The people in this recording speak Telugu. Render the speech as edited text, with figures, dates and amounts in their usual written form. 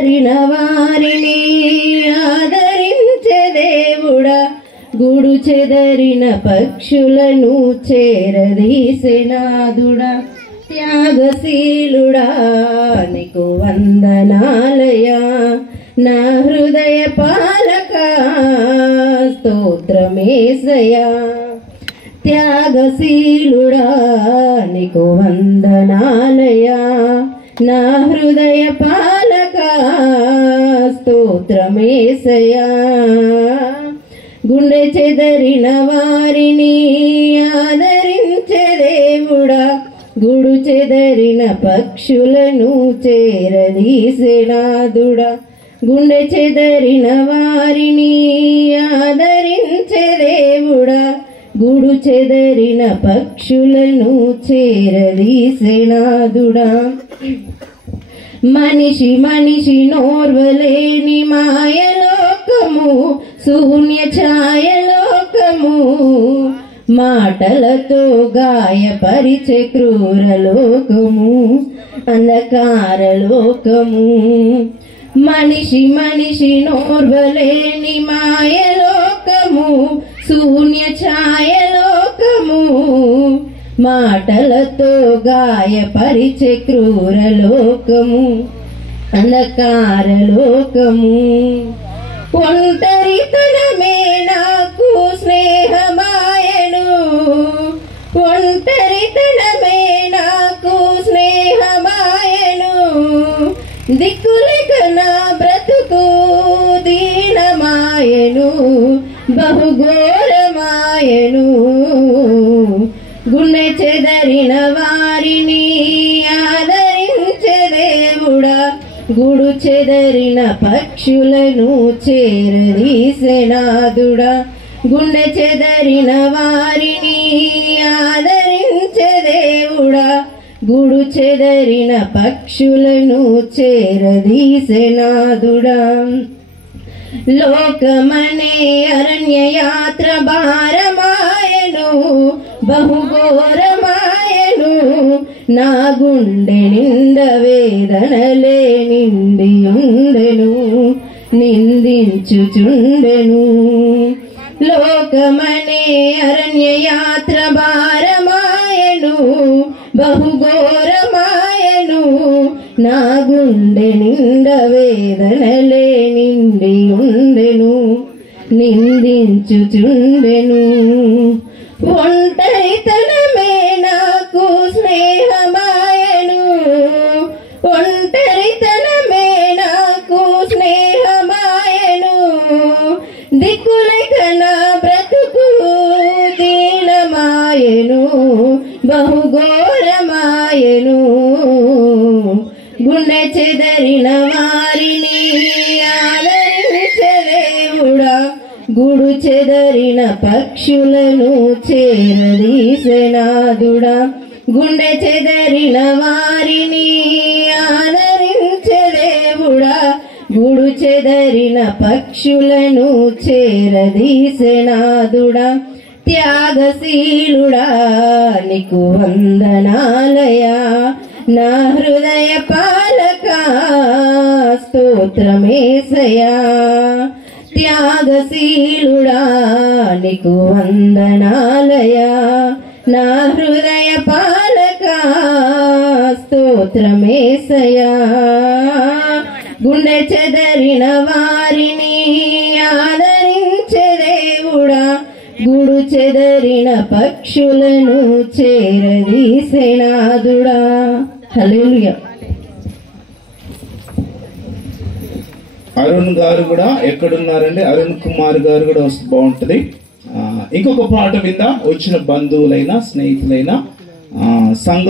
చెదరిన వారిని ఆదరించే దేవుడా, గూడు చెదరిన పక్షులను చేరదీసెనాదుడా, త్యాగశీలుడా నీకు వందనాలయా, నా హృదయ పాలక స్తోత్రమేసయా. త్యాగశీలుడా నీకు వందనాలయా, నా హృదయ పాలక స్తోత్రమేసయా. గుండె చెదరిన వారిని ఆదరించే దేవుడా, గూడు చెదరిన పక్షులను చేరదీసెనాదుడా, గుండె చెదరిన వారిని ఆదరించే దేవుడా, గూడు చెదరిన పక్షులను చేరదీసెనాదుడా. మనిషి మనిషి నోర్వలేని మాయలోకము, శూన్య ఛాయలోకము, మాటలతో గాయపరిచే క్రూరలోకము, అంధకారలోకము. మనిషి మనిషి నోర్వలేని మాయలోకము, శూన్య ఛాయలోకము, మాటలతో గాయపరిచే క్రూరలోకము, అంధకారలోకము. ఒంటరితనమే నాకు స్నేహమాయను, ఒంటరితనమే నాకు స్నేహమాయను, దిక్కులేక నా బ్రతుకు దీనమాయను, బహుఘోరమాయను. గుండె చెదరిన వారిని ఆదరించే దేవుడా, గూడు చెదరిన పక్షులను చేరదీసెనాదుడా, గుండె చెదరిన వారిని ఆదరించే దేవుడా, గూడు చెదరిన పక్షులను చేరదీసెనాదుడా. లోకమనే అరణ్య యాత్ర భారమాయను, బహుఘోరమాయను, నా గుండె నింద వేదనలే నిండియుండెను, నిందించుచుండెను. లోకమనే అరణ్య యాత్ర భారమాయను, బహుఘోరమాయను, నా గుండె నింద వేదనలే నిండియుండెను, నిందించుచుండెను. ఒంటరితనమే నాకు స్నేహమాయను, ఒంటరితనమే నాకు స్నేహమాయను, దిక్కులేక నా బ్రతుకు దీనమాయను, బహుఘోరమాయను. గుండె చెదరిన వారిని ఆదరించే దేవుడా, గూడు చెదరిన పక్షులను చేరదీసెనాదుడా, గుండె చెదరిన వారిని ఆదరించే దేవుడా, గూడు చెదరిన పక్షులను చేరదీసెనాదుడా. త్యాగశీలుడా నీకు వందనాలయా, నా హృదయ పాలక స్తోత్రమేసయా. త్యాగశీలుడా నీకు వందనాలయా, నా హృదయ పాలక స్తోత్రమేసయా. గుండె చెదరిన వారిని ఆదరించే దేవుడా, గూడు చెదరిన పక్షులను చేరదీసెనాదుడా. హల్లెలూయా. అరుణ్ గారు కూడా ఎక్కడున్నారండి? అరుణ్ కుమార్ గారు కూడా వస్తే బాగుంటది. ఇంకొక పాట విందా. వచ్చిన బంధువులైనా స్నేహితులైనా సంఘ